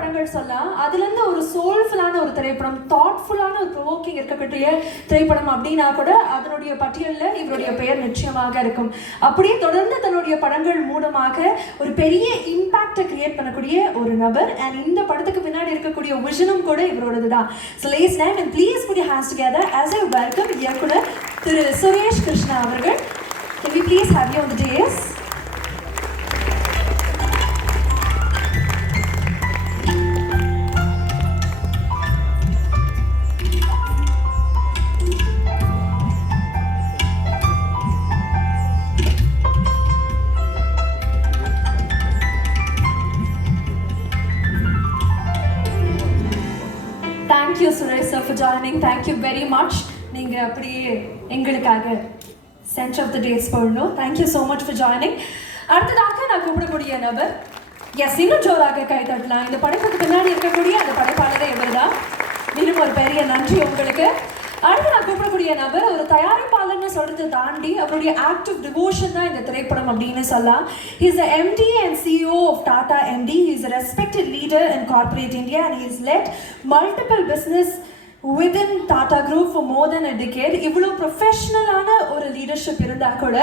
படங்கள் சொல்லலாம். அதுலேருந்து ஒரு சோல்ஃபுல்லான ஒரு திரைப்படம், தாட்ஃபுல்லான ஒரு ப்ரோவோக்கிங் இருக்கக்கூடிய திரைப்படம் அப்படின்னா கூட அதனுடைய பட்டியலில் இவருடைய பெயர் நிச்சயமாக இருக்கும். அப்படியே தொடர்ந்து தன்னுடைய படங்கள் மூலமாக ஒரு பெரிய இம்பாக்டை கிரியேட் பண்ணக்கூடிய ஒரு நபர். அண்ட் இந்த படத்துக்கு பின்னாடி இருக்கக்கூடிய விஷனும் கூட இவரோடது தான். So ladies time and please put your hands together as I welcome இயக்குனர் திரு சுரேஷ் கிருஷ்ணா அவர்கள். Can we please have you on the dais? Thank you Suresh sir for joining. Thank you very much. நீங்க அப்படியே எங்களுக்காக சென்டர் ஆஃப் த டேஸ் போடணும். Thank you so much for joining. அடுத்ததாக நான் கூப்பிடக்கூடிய நபர், எஸ் இன்னும் ஜோராக கை தட்டலாம். இந்த படைப்புக்கு பின்னாடி இருக்கக்கூடிய அந்த படைப்பாளரே இவர் தான். இன்னும் ஒரு பெரிய நன்றி உங்களுக்கு. அடுத்து நான் கூப்பிடக்கூடிய நபர் ஒரு தயாரிப்பாளர்னு சொல்றதை தாண்டி அவருடைய ஆக்டிவ் டிவோஷன் தான் இந்த திரைப்படம் அப்படின்னு சொல்லலாம். He is the MD and CEO of Tata MD. He is a respected leader in corporate India and he has led multiple business within Tata Group for more than a decade. இவ்வளோ ப்ரொஃபஷ்னலான ஒரு leadership இருந்தால் கூட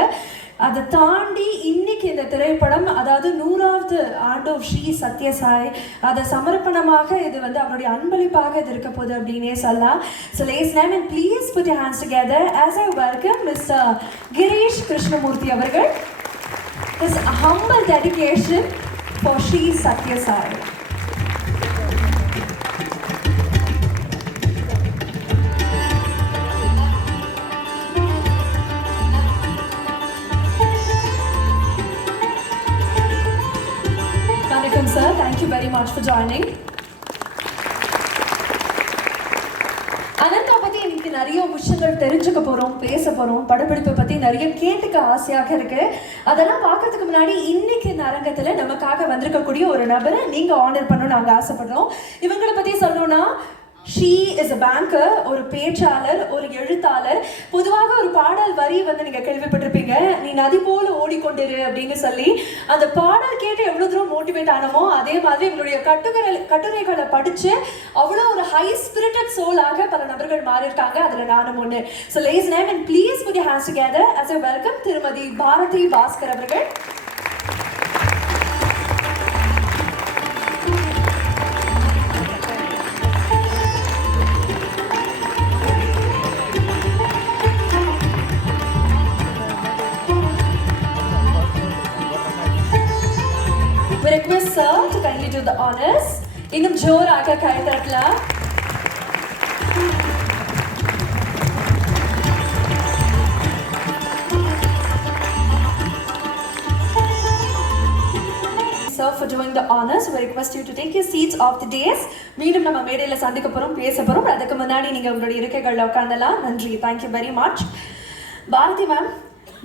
அதை தாண்டி இன்னைக்கு இந்த திரைப்படம், அதாவது 100வது ஆண்டு ஸ்ரீ சத்யசாய், அதை சமர்ப்பணமாக இது அவருடைய அன்பளிப்பாக இது இருக்க போகுது அப்படின்னே சொல்லலாம். So ladies name and please put your hands together as I welcome mister Girish Krishnamurthy அவர்கள். His humble dedication for Sri Satya Sai. Sir, thank you very much for joining. Ananda பத்தி இன்னைக்கு நிறைய விஷயங்கள் தெரிஞ்சுக்க போறோம், பேச போறோம். படப்பிடிப்பை பத்தி நிறைய கேட்டுக்க ஆசையாக இருக்கு. அதெல்லாம் பார்க்கறதுக்கு முன்னாடி இன்னைக்கு இந்த அரங்கத்துல நமக்காக வந்திருக்கக்கூடிய ஒரு நபரை நீங்க ஆனர் பண்ணணும்னு நாங்க ஆசைப்படுறோம். இவங்களை பத்தி சொல்லணும்னா, she is a banker, ஒரு பேச்சாளர், ஒரு எழுத்தாளர். பொதுவாக ஒரு பாடல் வரி நீங்க கேள்விப்பட்டிருப்பீங்க, நீ நதி போல ஓடிக்கொண்டிரு அப்படின்னு சொல்லி. அந்த பாடல் கேட்டு எவ்வளவு தூரம் மோட்டிவேட் ஆனமோ அதே மாதிரி இவங்களுடைய கட்டுரைகளை படிச்சு அவ்வளோ ஒரு ஹை ஸ்பிரிட்டட் சோலாக பல நபர்கள் மாறி இருக்காங்க. அதுல நானும் ஒண்ணு. So ladies name and please put your hands together as I welcome திருமதி பாரதி பாஸ்கர் அவர்கள். We request sir to kindly do the honors. இன்னும் ஜோராக கை தட்டலாம். Sir, for doing the honors, we request you to take your seats off the dais. மீண்டும் நம்ம மேடையில சந்திக்க போறோம், பேச போறோம். அதுக்கு முன்னாடி நீங்க உங்களுடைய இருக்கைகள்ல உட்கார்ந்தலாம். நன்றி. Thank you very much. Bharathi ma'am,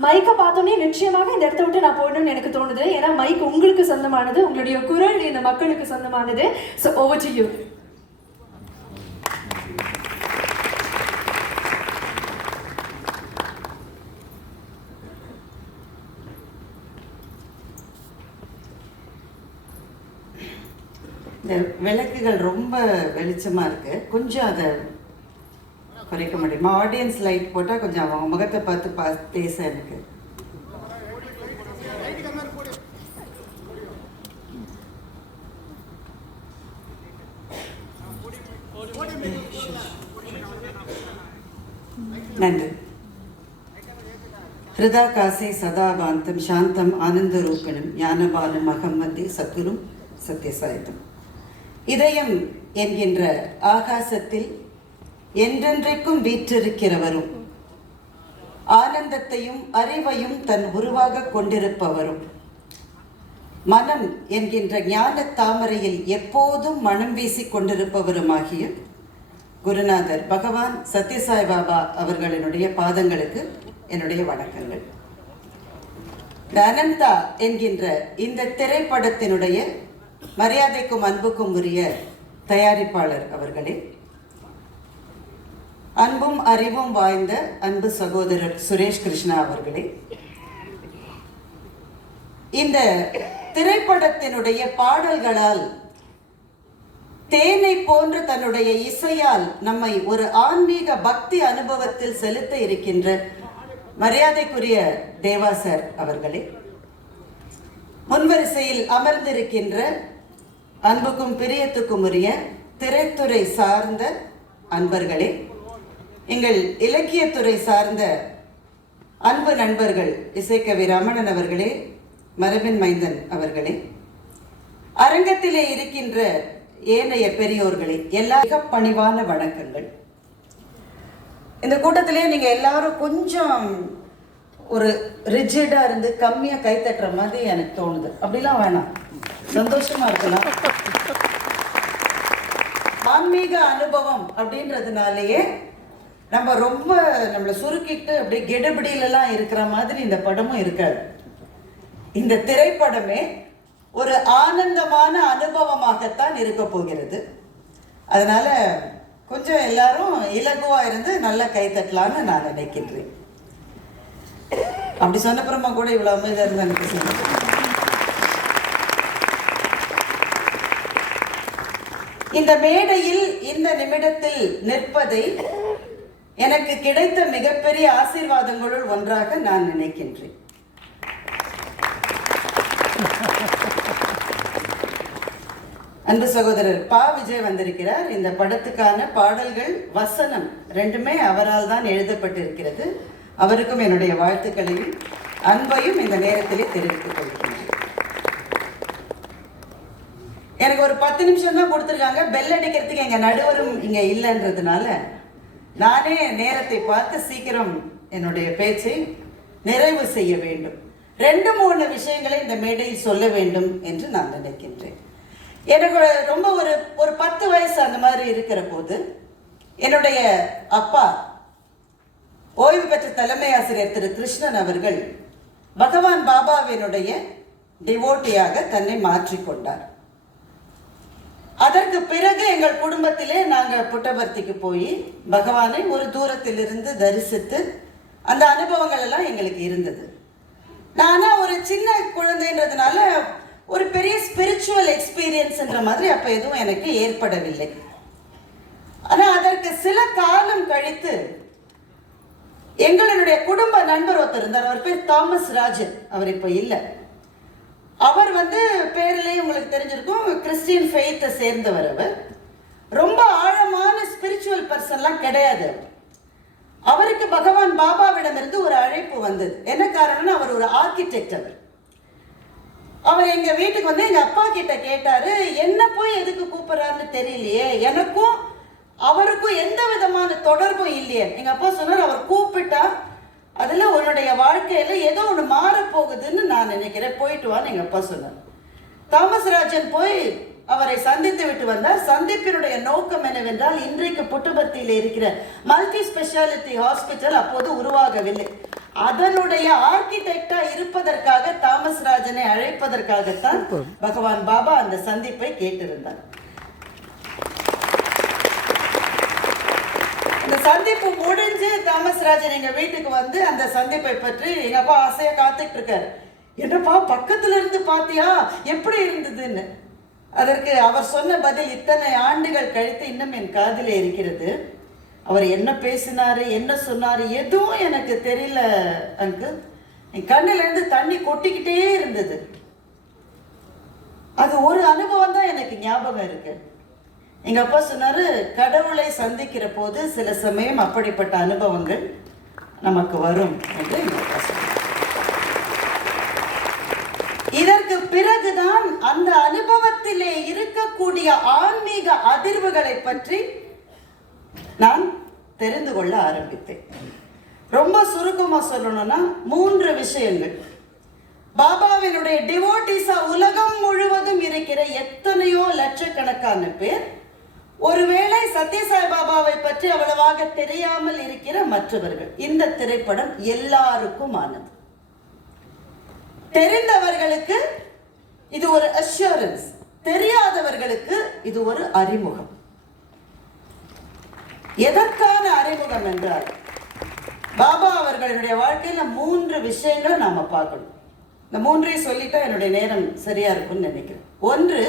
மைக்கை பார்த்தோன்னே நிச்சயமாக இந்த இடத்த விட்டு நான் போடணும்னு எனக்கு தோணுது. ஏன்னா மைக் உங்களுக்கு சொந்தமானது, உங்களுடைய குரல் இந்த மக்களுக்கு சொந்தமானது. So over to you. இந்த விளக்குகள் ரொம்ப வெளிச்சமா இருக்கு, கொஞ்சம் அதை குறைக்க முடியுமா? ஆடியன்ஸ் லைட் போட்டால் கொஞ்சம் அவங்க முகத்தை பார்த்து பேச எனக்கு. நன்றி. ஹிருதா காசே சதாபாந்தம் சாந்தம் ஆனந்தரூபணம் ஞானபாலம் அகம்மதே சத்துரும் சத்யசாயத்தம். இதயம் என்கின்ற ஆகாசத்தில் என்றென்றைக்கும் வீற்றிருக்கிறவரும், ஆனந்தத்தையும் அறிவையும் தன் உருவாக கொண்டிருப்பவரும், மனம் என்கின்ற ஞான தாமரையில் எப்போதும் மனம் வீசிக் கொண்டிருப்பவருமாகிய குருநாதர் பகவான் சத்யசாய் பாபா அவர்களினுடைய பாதங்களுக்கு என்னுடைய வணக்கங்கள். அனந்தா என்கின்ற இந்த திரைப்படத்தினுடைய மரியாதைக்கும் அன்புக்கும் உரிய தயாரிப்பாளர் அவர்களே, அன்பும் அறிவும் வாய்ந்த அன்பு சகோதரர் சுரேஷ் கிருஷ்ணா அவர்களே, இந்த திரைப்படத்தினுடைய பாடல்களால் தேனை போன்ற தன்னுடைய இசையால் நம்மை ஒரு ஆன்மீக பக்தி அனுபவத்தில் செலுத்த இருக்கின்ற மரியாதைக்குரிய தேவா சார் அவர்களே, முன்வரிசையில் அமர்ந்திருக்கின்ற அன்புக்கும் பிரியத்துக்கும் உரிய திரைத்துறை சார்ந்த அன்பர்களே, எங்கள் இலக்கியத்துறை சார்ந்த அன்பு நண்பர்கள் இசைக்கவி ரமணன் அவர்களே, மரபின் மைந்தன் அவர்களே, அரங்கத்திலே இருக்கின்ற ஏனைய பெரியோர்களே, எல்லா மிக பணிவான வணக்கங்கள். இந்த கூட்டத்திலே நீங்க எல்லாரும் கொஞ்சம் ஒரு ரிஜிடா இருந்து கம்மியா கை தட்டுற மாதிரி எனக்கு தோணுது. அப்படிலாம் வேணாம், சந்தோஷமா இருக்கலாம். ஆன்மீக அனுபவம் அப்படின்றதுனாலேயே நம்ம ரொம்ப நம்மளை சுருக்கிட்டு அப்படியே கெடுபிடியிலலாம் இருக்கிற மாதிரி இந்த படமும் இருக்காது. இந்த திரைப்படமே ஒரு ஆனந்தமான அனுபவமாகத்தான் இருக்க போகிறது. அதனால கொஞ்சம் எல்லாரும் இலகுவா இருந்து நல்லா கை தட்டலான்னு நான் நினைக்கின்றேன். அப்படி சொன்னப்புறமா கூட இவ்வளவு அமைதியா இருந்தா எனக்கு சொல்லுங்க. இந்த மேடையில் இந்த நிமிடத்தில் நிற்பதை எனக்கு கிடைத்த மிகப்பெரிய ஆசீர்வாதங்களுள் ஒன்றாக நான் நினைக்கின்றேன். அன்பு சகோதரர் பா விஜய் வந்திருக்கிறார். இந்த படத்துக்கான பாடல்கள், வசனம் ரெண்டுமே அவரால் தான் எழுதப்பட்டிருக்கிறது. அவருக்கும் என்னுடைய வாழ்த்துக்களையும் அன்பையும் இந்த நேரத்திலே தெரிவித்துக் கொள்கிறேன். எனக்கு ஒரு 10 நிமிஷம் தான் கொடுத்துருக்காங்க. பெல் அடிக்கிறதுக்கு எங்க நடுவரும் இங்க இல்லைன்றதுனால நானே நேரத்தை பார்த்து சீக்கிரம் என்னுடைய பேச்சை நிறைவு செய்ய வேண்டும். 2-3 விஷயங்களை இந்த மேடையில் சொல்ல வேண்டும் என்று நான் நினைக்கின்றேன். எனக்கு ரொம்ப ஒரு 10 வயசு அந்த மாதிரி இருக்கிற போது என்னுடைய அப்பா ஓய்வு பெற்ற தலைமை ஆசிரியர் திரு கிருஷ்ணன் அவர்கள் பகவான் பாபாவினுடைய டிவோட்டியாக தன்னை மாற்றிக்கொண்டார். அதற்கு பிறகு எங்கள் குடும்பத்திலே நாங்கள் புட்டபர்த்திக்கு போய் பகவானை ஒரு தூரத்திலிருந்து தரிசித்து அந்த அனுபவங்கள் எல்லாம் எங்களுக்கு இருந்தது. நானா ஒரு சின்ன குழந்தைன்றதுனால ஒரு பெரிய ஸ்பிரிச்சுவல் எக்ஸ்பீரியன்ஸ்ன்ற மாதிரி அப்ப எதுவும் எனக்கு ஏற்படவில்லை. ஆனா அதற்கு சில காலம் கழித்து எங்களுடைய குடும்ப நண்பர் ஒருத்தர் இருந்தார். அவர் பேர் தாமஸ் ராஜன். அவர் இப்ப இல்லை. அவர் பேரிலேயே உங்களுக்கு தெரிஞ்சிருக்கும், கிறிஸ்டியன் ஃபெய்த்தை சேர்ந்தவர். அவர் ரொம்ப ஆழமான ஸ்பிரிச்சுவல் பர்சன்லாம் கிடையாது. அவருக்கு பகவான் பாபாவிடமிருந்து ஒரு அழைப்பு வந்தது. என்ன காரணம்னா, அவர் ஒரு ஆர்கிடெக்ட். அவர் எங்க வீட்டுக்கு எங்க அப்பா கிட்ட கேட்டாரு, என்ன போய் எதுக்கு கூப்பிடுறாருன்னு தெரியலையே, எனக்கும் அவருக்கும் எந்த விதமான தொடர்பும் இல்லையே. எங்க அப்பா சொன்னார், அவர் கூப்பிட்டா அதுல உன்னுடைய வாழ்க்கையில ஏதோ ஒண்ணு மாற போகுதுன்னு நான் நினைக்கிறேன், போயிட்டு வான்னு எங்க அப்பா சொன்னார். தாமஸ் ராஜன் போய் அவரை சந்தித்து விட்டு வந்தார். சந்திப்பினுடைய நோக்கம் என்னவென்றால், இன்றைக்கு புட்டபர்த்தியில் இருக்கிற மல்டி ஸ்பெஷாலிட்டி ஹாஸ்பிட்டல் அப்போது உருவாகவில்லை. அதனுடைய ஆர்கிடெக்டா இருப்பதற்காக தாமஸ் ராஜனை அழைப்பதற்காகத்தான் பகவான் பாபா அந்த சந்திப்பை கேட்டிருந்தார். இந்த சந்திப்பு முடிஞ்சு தாமஸ் ராஜன் எங்க வீட்டுக்கு வந்து அந்த சந்திப்பை பற்றி எங்க அப்பா ஆசையா காத்துட்டு இருக்காரு. என்னப்பா பக்கத்துல இருந்து பாத்தியா, எப்படி இருந்ததுன்னு. அதற்கு அவர் சொன்ன பதில் இத்தனை ஆண்டுகள் கழித்து இன்னும் என் காதிலே இருக்கிறது. அவர் என்ன பேசினாரு, என்ன சொன்னாரு, எதுவும் எனக்கு தெரியல அங்கு. என் கண்ணுல இருந்து தண்ணி கொட்டிக்கிட்டே இருந்தது. அது ஒரு அனுபவம் தான் எனக்கு ஞாபகம் இருக்கு. எங்க அப்பா சொன்னாரு, கடவுளை சந்திக்கிற போது சில சமயம் அப்படிப்பட்ட அனுபவங்கள் நமக்கு வரும் என்று எங்க அப்பா சொன்னார். இதற்கு பிறகுதான் அந்த அனுபவத்திலே இருக்கக்கூடிய ஆன்மீக அதிர்வுகளை பற்றி நான் தெரிந்து கொள்ள ஆரம்பித்தேன். ரொம்ப சுருக்கமா சொல்லணும்னா 3 விஷயங்கள். பாபாவினுடைய டிவோட்டிஸா உலகம் முழுவதும் இருக்கிற எத்தனையோ லட்சக்கணக்கான பேர் ஒருவேளை சத்யசாய் பாபாவை பற்றி அவ்வளவாக தெரியாமல் இருக்கிற மற்றவர்கள். இந்த திரைப்படம் எல்லாருக்கும் ஆனது. தெரிந்தவர்களுக்கு இது ஒரு அஷ்யூரன்ஸ், தெரியாதவர்களுக்கு இது ஒரு அறிமுகம். எதற்கான அறிமுகம் என்றால், பாபா அவர்களுடைய வாழ்க்கையில 3 விஷயங்களை நாம பார்க்கணும். இந்த 3ஐயும் சொல்லிட்டா என்னுடைய நேரம் சரியா இருக்கும்னு நினைக்கிறேன். 1,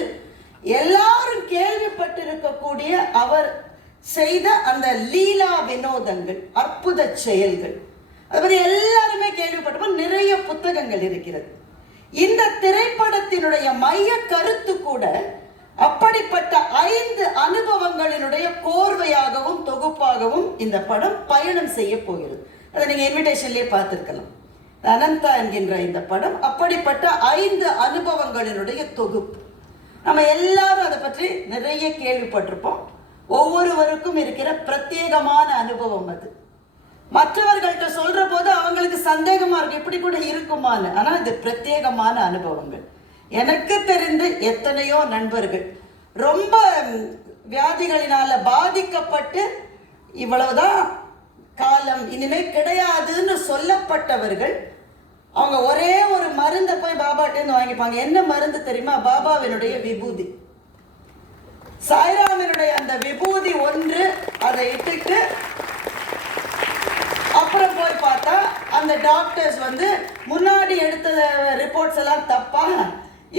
எல்லாரும் கேள்விப்பட்டிருக்க எழுதப்பட்டிருக்கக்கூடிய அவர் செய்த அந்த லீலா வினோதங்கள், அற்புத செயல்கள், அது பற்றி எல்லாருமே கேள்விப்பட்டப்ப நிறைய புத்தகங்கள் இருக்கிறது. இந்த திரைப்படத்தினுடைய மைய கருத்து கூட அப்படிப்பட்ட 5 அனுபவங்களினுடைய கோர்வையாகவும் தொகுப்பாகவும் இந்த படம் பயணம் செய்ய போகிறது. அதை நீங்க இன்விடேஷன்லயே பார்த்திருக்கலாம். அனந்தா என்கின்ற இந்த படம் அப்படிப்பட்ட 5 அனுபவங்களினுடைய தொகுப்பு. நம்ம எல்லாரும் அதை பற்றி நிறைய கேள்விப்பட்டிருப்போம். ஒவ்வொருவருக்கும் இருக்கிற பிரத்யேகமான அனுபவம் அது. மற்றவர்கள்ட்ட சொல்ற போது அவங்களுக்கு சந்தேகமா இருக்கு, இப்படி கூட இருக்குமான்னு. ஆனா இது பிரத்யேகமான அனுபவங்கள். எனக்கு தெரிந்து எத்தனையோ நண்பர்கள் ரொம்ப வியாதிகளினால பாதிக்கப்பட்டு இவ்வளவுதான் காலம், இனிமே கிடையாதுன்னு சொல்லப்பட்டவர்கள் அவங்க ஒரே ஒரு மருந்தை போய் பாபாட்டேன்னு வாங்கிப்பாங்க. என்ன மருந்து தெரியுமா? பாபாவினுடைய விபூதி, சாய்ராமினுடைய அந்த விபூதி ஒன்று. அதை இட்டுட்டு அப்புறம் போய் பார்த்தா அந்த டாக்டர்ஸ் முன்னாடி எடுத்த ரிப்போர்ட்ஸ் எல்லாம் தப்பா,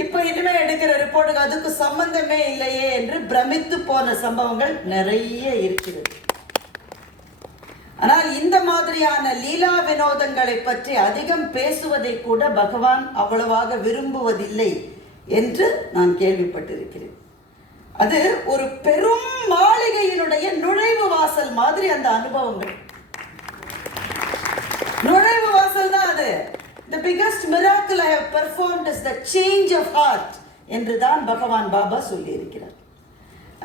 இப்ப இனிமே எடுக்கிற ரிப்போர்ட்டுக்கு அதுக்கு சம்பந்தமே இல்லையே என்று பிரமித்து போன சம்பவங்கள் நிறைய இருக்கிறது. ஆனால் இந்த மாதிரியான லீலா வினோதங்களை பற்றி அதிகம் பேசுவதை கூட பகவான் அவ்வளவாக விரும்புவதில்லை என்று நான் கேள்விப்பட்டிருக்கிறேன். அது ஒரு பெரும் மாளிகையினுடைய நுழைவு வாசல் மாதிரி அந்த அனுபவங்கள். நுழைவு வாசல் தான் அது. The biggest miracle I have performed is the change of heart என்று தான் பகவான் பாபா சொல்லி இருக்கிறார்.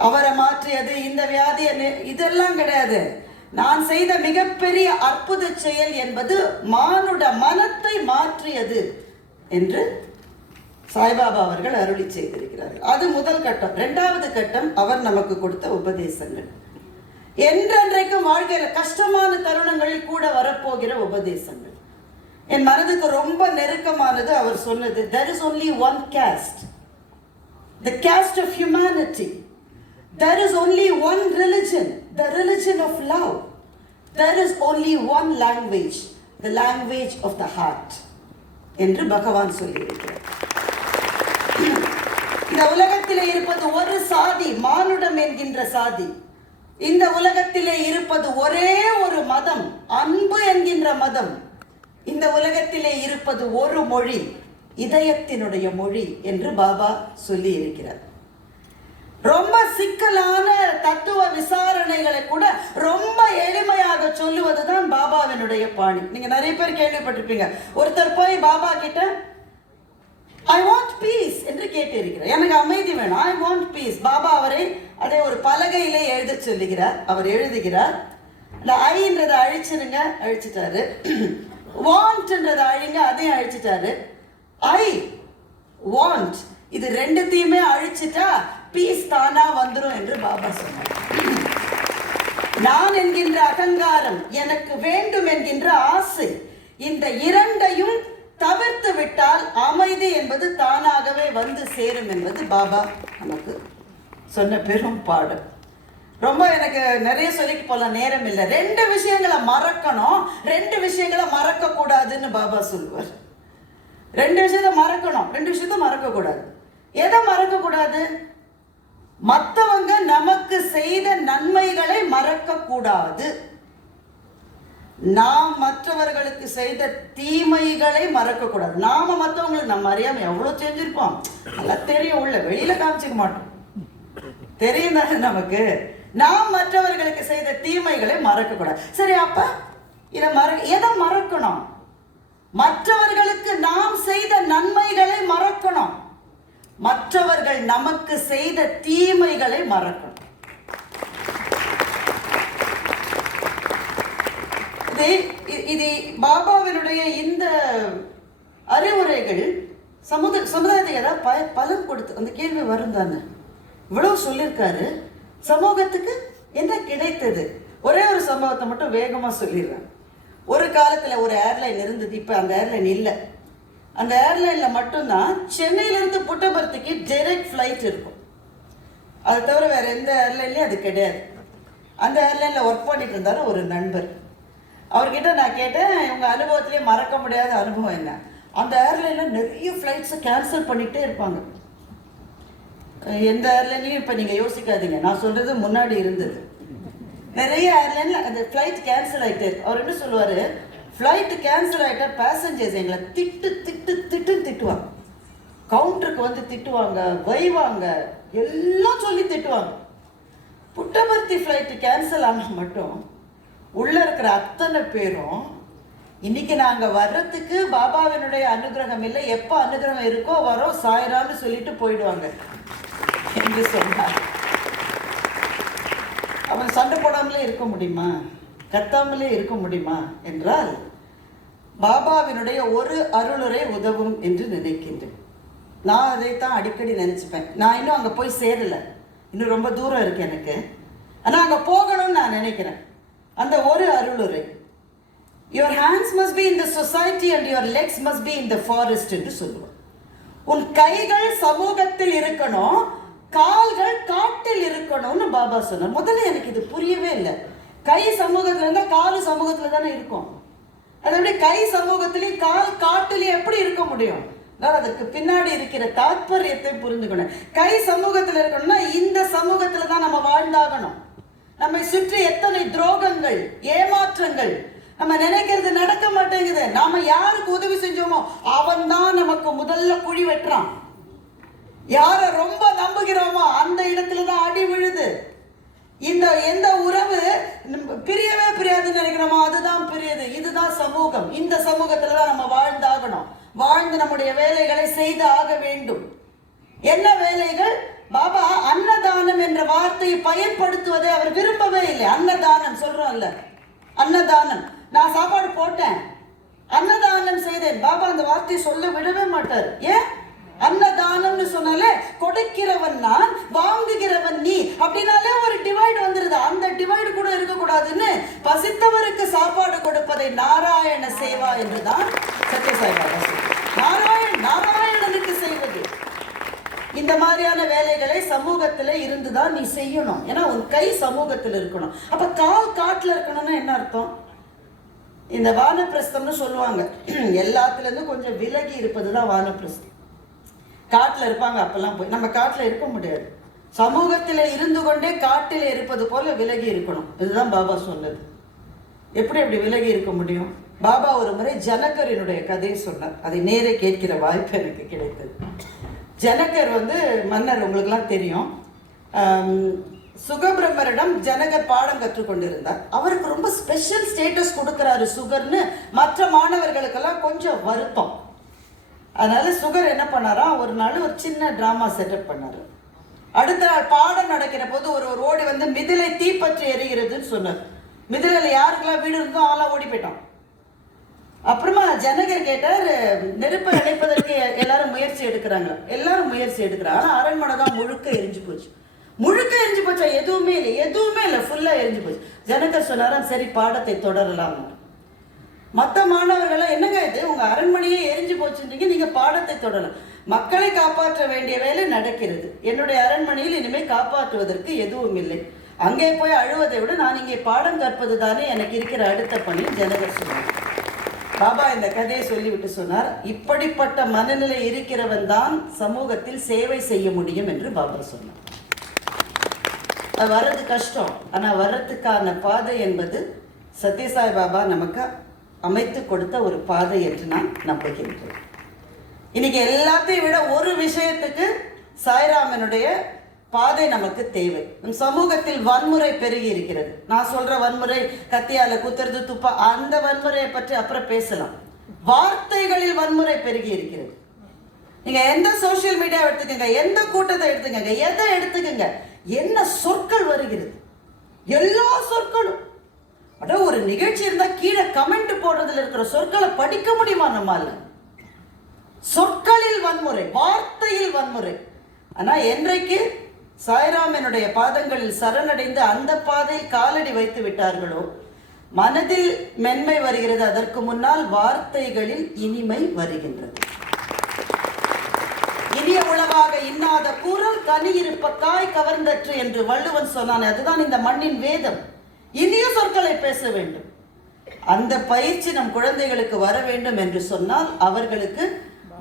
அவரை மாற்றியது இந்த வியாதி இதெல்லாம் கிடையாது. நான் செய்த மிகப்பெரிய அற்புத செயல் என்பது மானுட மனத்தை மாற்றியது என்று சாய்பாபா அவர்கள் அருளி செய்திருக்கிறார்கள். அது முதல் கட்டம். 2வது கட்டம் அவர் நமக்கு கொடுத்த உபதேசங்கள். என்றென்றைக்கும் வாழ்க்கையில கஷ்டமான தருணங்களில் கூட வரப்போகிற உபதேசங்கள் என் மனதுக்கு ரொம்ப நெருக்கமானது. அவர் சொன்னது, there is only one caste, the caste of humanity. There is only one religion, the religion of love. There is only one language, the language of the heart என்று பகவான் சொல்லியிருக்கிறார். இந்த உலகத்திலே இருப்பது ஒரு சாதி, மானுடம் என்கின்ற சாதி. இந்த உலகத்திலே இருப்பது ஒரே ஒரு மதம், அன்பு என்கின்ற மதம். இந்த உலகத்திலே இருப்பது ஒரு மொழி, இதயத்தினுடைய மொழி என்று பாபா சொல்லி இருக்கிறார். ரொம்ப சிக்கலான தத்துவ விசாரணைகளை கூட ரொம்ப எளிமையாக சொல்லுவதுதான் பாபாவினுடைய பாணி. நீங்க நிறைய பேர் கேள்விப்பட்டிருப்பீங்க. ஒருத்தர் போய் பாபா கிட்ட ஐ வாண்ட் பீஸ் என்று கேட்டிருக்கிறார். எனக்கு அமைதி வேணும், ஐ வாண்ட் பீஸ். பாபா அவரை அதை ஒரு பலகையிலே எழுத சொல்லுகிறார். அவர் எழுதுகிறார். இந்த ஐன்றதை அழிச்சிருங்க, அழிச்சிட்டாரு. வாண்ட்ன்றதை அழிங்க, அதையும் அழிச்சிட்டாரு. ஐ வாண்ட் இது ரெண்டுத்தையுமே அழிச்சிட்டா பீஸ் தானா வந்துடும் என்று பாபா சொன்னார். நான் என்கின்ற அகங்காரம், எனக்கு வேண்டும் என்கின்ற ஆசை, இந்த இரண்டையும் தவிர்த்து விட்டால் அமைதி என்பது தானாகவே வந்து சேரும் என்பது பாபா நமக்கு சொன்ன பெரும் பாடம். ரொம்ப எனக்கு நிறைய சொல்லிட்டு போலாம், நேரம் இல்லை. 2 விஷயங்களை மறக்கணும், 2 விஷயங்களை மறக்க கூடாதுன்னு பாபா சொல்லுவார். 2 விஷயத்தை மறக்கணும், 2 விஷயத்தை மறக்க கூடாது. எதை மறக்க கூடாது? மற்றவங்க நமக்கு செய்த நன்மைகளை மறக்க கூடாது. நாம் மற்றவர்களுக்கு செய்த தீமைகளை மறக்க கூடாது. நாம மற்றவங்களுக்கு நம்ம அறியாம எவ்வளவு செஞ்சிருப்போம், நல்லா தெரியும், உள்ள வெளியில காமிச்சிக்க மாட்டோம், தெரியும் தானே நமக்கு. நாம் மற்றவர்களுக்கு செய்த தீமைகளை மறக்க கூடாது. சரி, அப்ப எதை மறக்கணும்? மற்றவர்களுக்கு நாம் செய்த நன்மைகளை மறக்கணும், மற்றவர்கள் நமக்கு செய்த தீமைகளை மறக்கணும். இது பாபாவினுடைய இந்த அறிவுரைகள் சமுதாயத்துக்கு ஏதாவது பலன் கொடுத்து அந்த கேள்வி வரும் தானே. இவ்வளவு சொல்லியிருக்காரு, சமூகத்துக்கு என்ன கிடைத்தது? ஒரே ஒரு சம்பவத்தை மட்டும் வேகமா சொல்லிடுறேன். ஒரு காலத்துல ஒரு ஏர்லைன் இருந்தது, இப்ப அந்த ஏர்லைன் இல்லை. அந்த ஏர்லைன்ல மட்டும்தான் சென்னையிலிருந்து புட்டபர்த்திக்கு டைரக்ட் ஃப்ளைட் இருக்கும். அதை தவிர வேற எந்த ஏர்லைன்லயும் அது கிடையாது. அந்த ஏர்லைன்ல ஒர்க் பண்ணிட்டு இருந்தாரு ஒரு நண்பர். அவர்கிட்ட நான் கேட்டேன், இவங்க அனுபவத்திலேயே மறக்க முடியாத அனுபவம் என்ன? அந்த ஏர்லைன்ல நிறைய ஃப்ளைட்ஸை கேன்சல் பண்ணிட்டே இருப்பாங்க. எந்த ஏர்லைன்லையும் இப்போ நீங்கள் யோசிக்காதீங்க, நான் சொல்கிறது முன்னாடி இருந்தது. நிறைய ஏர்லைனில் அந்த ஃப்ளைட் கேன்சல் ஆகிட்டு அவர் என்ன சொல்லுவார், ஃப்ளைட்டு கேன்சல் ஆகிட்டா பேசஞ்சர்ஸ் எங்களை திட்டுன்னு திட்டுவாங்க, கவுண்டருக்கு வந்து திட்டுவாங்க, வைவாங்க, எல்லாம் சொல்லி திட்டுவாங்க. புட்டபர்த்தி ஃப்ளைட்டு கேன்சல் ஆனால் மட்டும் உள்ளே இருக்கிற அத்தனை பேரும் இன்னைக்கு நாங்கள் வர்றதுக்கு பாபாவினுடைய அனுகிரகம் இல்லை, எப்போ அனுகிரகம் இருக்கோ வரோம் சாயரான்னு சொல்லிட்டு போயிடுவாங்க என்று சொன்னார். அவன் சண்டை போடாமலே இருக்க முடியுமா, கத்தாமலே இருக்க முடியுமா என்றால் பாபாவினுடைய ஒரு அருளுரை உதவும் என்று நினைக்கின்றேன். நான் அதைத்தான் அடிக்கடி நினச்சிப்பேன். நான் இன்னும் அங்கே போய் சேரலை, இன்னும் ரொம்ப தூரம் இருக்கு எனக்கு, ஆனால் அங்கே போகணும்னு நான் நினைக்கிறேன். அந்த ஒரு அருளுரை, your hands must be in the society and your legs must be in the forest என்று சொல்லுவோம். உன் கைகள் சமூகத்தில் இருக்கணும், கால்கள் காட்டில் இருக்கணும்னு பாபா சொன்னார். முதல்ல எனக்கு இது புரியவே இல்லை. கை சமூகத்தில் இருந்தால் காலு சமூகத்தில் தானே இருக்கும், அது எப்படி கை சமூகத்திலையும் கால் காட்டிலையும் எப்படி இருக்க முடியும்? அதற்கு பின்னாடி இருக்கிற தாற்பயத்தை புரிந்துக்கணும். கை சமூகத்தில் இருக்கணும்னா இந்த சமூகத்தில் தான் நம்ம வாழ்ந்தாகணும். நம்மை சுற்றி எத்தனை துரோகங்கள், ஏமாற்றங்கள், நம்ம நினைக்கிறது நடக்க மாட்டேங்குது. நாம யாருக்கு உதவி செஞ்சோமோ அவன் தான் நமக்கு முதல்ல குழி வெட்டுறான். யார ரொம்ப நம்புகிறோமோ அந்த இடத்துல தான் அடி விழுது. எந்த உறவு பிரியவே பிரியாதுன்னு நினைக்கிறோமோ அதுதான் பிரியுது. இதுதான் சமூகம். இந்த சமூகத்துல தான் நம்ம வாழ்ந்தாகணும். வாழ்ந்து நம்முடைய வேலைகளை செய்து ஆக வேண்டும். என்ன வேலைகள்? பாபா அன்னதானம் என்ற வார்த்தையை பயன்படுத்துவதை அவர் விரும்பவே இல்லை. அன்னதானம் சொல்றோம்ல, அன்னதானம், நான் சாப்பாடு போட்டேன், அன்னதானம் செய்தேன், பாபா அந்த வார்த்தையை சொல்ல விடவே மாட்டார். ஏன்? அன்னதானம்னு சொன்னாலே கொடுக்கிறவன் நான், வாங்குகிறவன் நீ, அப்படின்னாலே ஒரு டிவைடு வந்துருது. அந்த டிவைடு கூட இருக்கக்கூடாதுன்னு பசித்தவருக்கு சாப்பாடு கொடுப்பதை நாராயண சேவா என்றுதான் சத்யசாய் பாபா சொல்றார். நாராயணனுக்கு செய்வது. இந்த மாதிரியான வேலைகளை சமூகத்துல இருந்துதான் நீ செய்யணும். ஏன்னா உன் கை சமூகத்தில் இருக்கணும். அப்ப கால் காட்டுல இருக்கணும்னா என்ன அர்த்தம்? இந்த வானப்பிரஸ்தம்னு சொல்லுவாங்க, எல்லாத்துல இருந்து கொஞ்சம் விலகி இருப்பதுதான் வானப்பிரஸ்தம். காட்டுல இருப்பாங்க, அப்பெல்லாம் போய் நம்ம காட்டுல இருக்க முடியாது. சமூகத்துல இருந்து கொண்டே காட்டில இருப்பது போல விலகி இருக்கணும். இதுதான் பாபா சொன்னது. எப்படி அப்படி விலகி இருக்க முடியும்? பாபா ஒரு முறை ஜனகரினுடைய கதையை சொன்னார். அதை நேரே கேட்கிற வாய்ப்பு எனக்கு கிடைத்தது. ஜனகர் மன்னர், உங்களுக்குலாம் தெரியும். சுகபிரம்மரிடம் ஜனகர் பாடம் கற்றுக்கொண்டிருந்தார். அவருக்கு ரொம்ப ஸ்பெஷல் ஸ்டேட்டஸ் கொடுக்குறாரு சுகர்னு மற்ற மாணவர்களுக்கெல்லாம் கொஞ்சம் வருத்தம். அதனால சுகர் என்ன பண்ணாரா, ஒரு நாள் ஒரு சின்ன டிராமா செட்டப் பண்ணாரு. அடுத்த நாள் பாடம் நடக்கிற போது ஒரு ஓடி மிதிலை தீப்பற்றி எரிகிறதுன்னு சொன்னார். மிதிலையில் யாருக்கெல்லாம் வீடு இருந்தோ அவெல்லாம் ஓடி போயிட்டான். அப்புறமா ஜனகர் கேட்டார், நெருப்பை அணைப்பதற்கு எல்லாரும் முயற்சி எடுக்கிறாங்க. எல்லாரும் முயற்சி எடுக்கிறாங்க. ஆனால் அரண்மனை தான் முழுக்க எரிஞ்சு போச்சு. முழுக்க எரிஞ்சு போச்சா? எதுவுமே இல்லை, ஃபுல்லா எரிஞ்சு போச்சு. ஜனகர் சொன்னாராம், சரி பாடத்தை தொடரலாம். மற்ற மாணவர்கள்லாம், என்னங்க இது, உங்க அரண்மனையே எரிஞ்சு போச்சுன்றீங்க, நீங்க பாடத்தை தொடரலாம். மக்களை காப்பாற்ற வேண்டிய வேலை நடக்கிறது. என்னுடைய அரண்மனையில் இனிமேல் காப்பாற்றுவதற்கு எதுவும் இல்லை. அங்கே போய் அழுவதை விட நான் இங்கே பாடம் கற்பது தானே எனக்கு இருக்கிற அடுத்த பணி. ஜனகர் சொன்னார். பாபா இந்த கதையை சொல்லிவிட்டு சொன்னார், இப்படிப்பட்ட மனநிலை இருக்கிறவன் தான் சமூகத்தில் சேவை செய்ய முடியும் என்று பாபா சொன்னார். அது வர்றது கஷ்டம், ஆனால் வர்றதுக்கான பாதை என்பது சத்யசாய் பாபா நமக்கு அமைத்து கொடுத்த ஒரு பாதை என்று நான் நம்புகின்றேன். இன்னைக்கு எல்லாத்தையும் விட ஒரு விஷயத்துக்கு சாய்ராமனுடைய பாதை நமக்கு தேவை. சமூகத்தில் வன்முறை பெருகி இருக்கிறது. நான் சொல்ற வன்முறை கத்தியால குத்துறது, துப்பா, அந்த வன்முறையை பற்றி அப்புறம் பேசலாம். வார்த்தைகளில் வன்முறை பெருகி இருக்கிறது. நீங்க எந்த சோசியல் மீடியா எடுத்துக்கங்க, எந்த கூட்டத்தை எடுத்துக்கங்க, எதை எடுத்துக்கங்க, என்ன சொற்கள் வருகிறது, எல்லா சொற்களும். அட ஒரு நிகழ்ச்சி இருந்தா கீழே கமெண்ட் போடுறதுல இருக்கிற சொற்களை படிக்க முடியுமா நம்மால? சொற்களில் வன்முறை, வார்த்தையில் வன்முறை. ஆனா என்றைக்கு சாய்ராமனுடைய பாதங்களில் சரணடைந்து அந்த பாதையில் காலடி வைத்து விட்டார்களோ மனதில் மென்மை வருகிறது. அதற்கு முன்னால் வார்த்தைகளில் இனிமை வருகின்றது. இனிய உளவாக இன்னாத கூறல் கனி இருப்ப காய் கவர்ந்தற்று என்று வள்ளுவன் சொன்னான். அதுதான் இந்த மண்ணின் வேதம். இனிய சொற்களை பேச வேண்டும். அந்த பயிற்சி நம் குழந்தைகளுக்கு வர வேண்டும் என்று சொன்னால் அவர்களுக்கு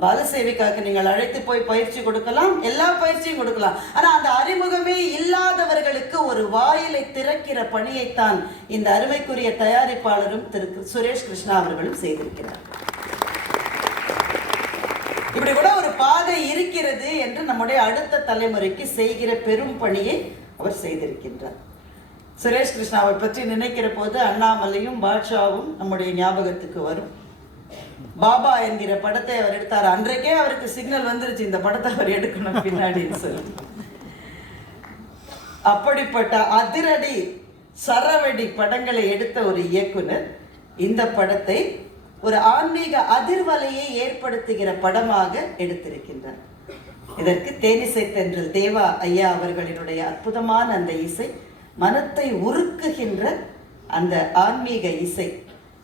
பாலசேவிக்காக்கு நீங்கள் அழைத்து போய் பயிற்சி கொடுக்கலாம், எல்லா பயிற்சியும் கொடுக்கலாம். ஆனா அந்த அறிமுகமே இல்லாதவர்களுக்கு ஒரு வாயிலை திறக்கிற பணியைத்தான் இந்த அருமைக்குரிய தயாரிப்பாளரும் திரு சுரேஷ் கிருஷ்ணா அவர்களும் செய்திருக்கிறார். இப்படி கூட ஒரு பாதை இருக்கிறது என்று நம்முடைய அடுத்த தலைமுறைக்கு செய்கிற பெரும் பணியை அவர் செய்திருக்கின்றார். சுரேஷ் கிருஷ்ணாவை பற்றி நினைக்கிற போது அண்ணாமலையும் பாட்ஷாவும் நம்முடைய ஞாபகத்துக்கு வரும். பாபா என்கிற படத்தை அவர் எடுத்தார். அன்றைக்கே அவருக்கு சிக்னல் வந்துருச்சு, இந்த படத்தை அவர் எடுக்கணும் பின்னாடின்னு சொல்லி. அப்படிப்பட்ட அதிரடி சரவெடி படங்களை எடுத்த ஒரு இயக்குனர் இந்த படத்தை ஒரு ஆன்மீக அதிர்வலையை ஏற்படுத்துகிற படமாக எடுத்திருக்கின்றார். இதற்கு தேனிசை தென்றல் தேவா ஐயா அவர்களினுடைய அற்புதமான அந்த இசை, மனத்தை உருக்குகின்ற அந்த ஆன்மீக இசை,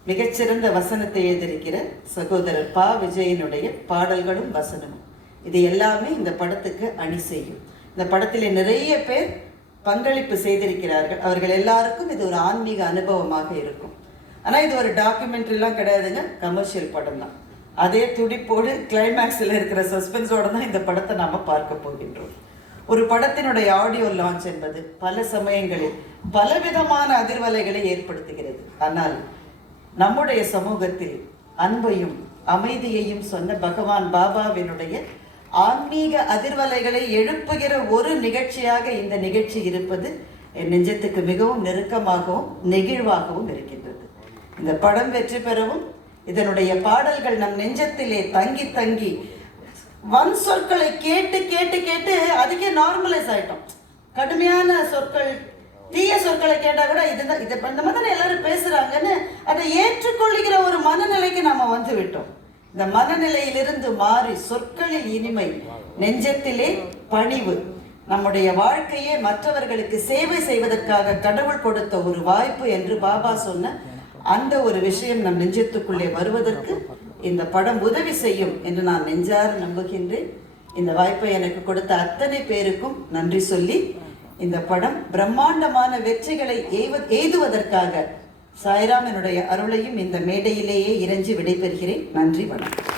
மிகச்சிறந்த வசனத்தை எழுதியிருக்கிற சகோதரர் பா விஜயனுடைய பாடல்களும் வசனமும், இது எல்லாமே இந்த படத்துக்கு அணி செய்யும். இந்த படத்திலே நிறைய பேர் பங்களிப்பு செய்திருக்கிறார்கள். அவர்கள் எல்லாருக்கும் இது ஒரு ஆன்மீக அனுபவமாக இருக்கும். ஆனால் இது ஒரு டாக்குமெண்ட்ரிலாம் கிடையாதுங்க, கமர்ஷியல் படம் தான். அதே துடிப்போடு கிளைமேக்ஸில் இருக்கிற சஸ்பென்ஸோடு தான் இந்த படத்தை நாம் பார்க்க போகின்றோம். ஒரு படத்தினுடைய ஆடியோ லான்ச் என்பது பல சமயங்களில் பலவிதமான அதிர்வலைகளை ஏற்படுத்துகிறது. ஆனால் நம்முடைய சமூகத்தில் அன்பையும் அமைதியையும் சொன்ன பகவான் பாபாவினுடைய ஆன்மீக அதிர்வலைகளை எழுப்புகிற ஒரு நிகழ்ச்சியாக இந்த நிகழ்ச்சி இருப்பது என் நெஞ்சத்துக்கு மிகவும் நெருக்கமாகவும் நெகிழ்வாகவும் இருக்கின்றது. இந்த படம் வெற்றி பெறவும் இதனுடைய பாடல்கள் நம் நெஞ்சத்திலே தங்கி தங்கி வன் சொற்களை கேட்டு கேட்டு கேட்டு அதுக்கே நார்மலைஸ் ஆயிட்டோம். கடுமையான சொற்கள், தீய சொற்களை கேட்டா கூட இதுதான் இது இந்த மாதிரி எல்லாரும் பேசுறாங்கன்னு அதை ஏற்றுக்கொள்ளுகிற ஒரு மனநிலைக்கு நாம வந்து விட்டோம். இந்த மனநிலையிலிருந்து மாறி சொற்களில் இனிமை, நெஞ்சத்திலே பணிவு, நம்முடைய வாழ்க்கையே மற்றவர்களுக்கு சேவை செய்வதற்காக கடவுள் கொடுத்த ஒரு வாய்ப்பு என்று பாபா சொன்ன அந்த ஒரு விஷயம் நம் நெஞ்சத்துக்குள்ளே வருவதற்கு இந்த படம் உதவி செய்யும் என்று நான் நெஞ்சார நம்புகின்றேன். இந்த வாய்ப்பை எனக்கு கொடுத்த அத்தனை பேருக்கும் நன்றி சொல்லி, இந்த படம் பிரம்மாண்டமான வெற்றிகளை எய்துவதற்காக சாய்ராமனுடைய அருளையும் இந்த மேடையிலேயே இறைஞ்சி விடைபெறுகிறேன். நன்றி, வணக்கம்.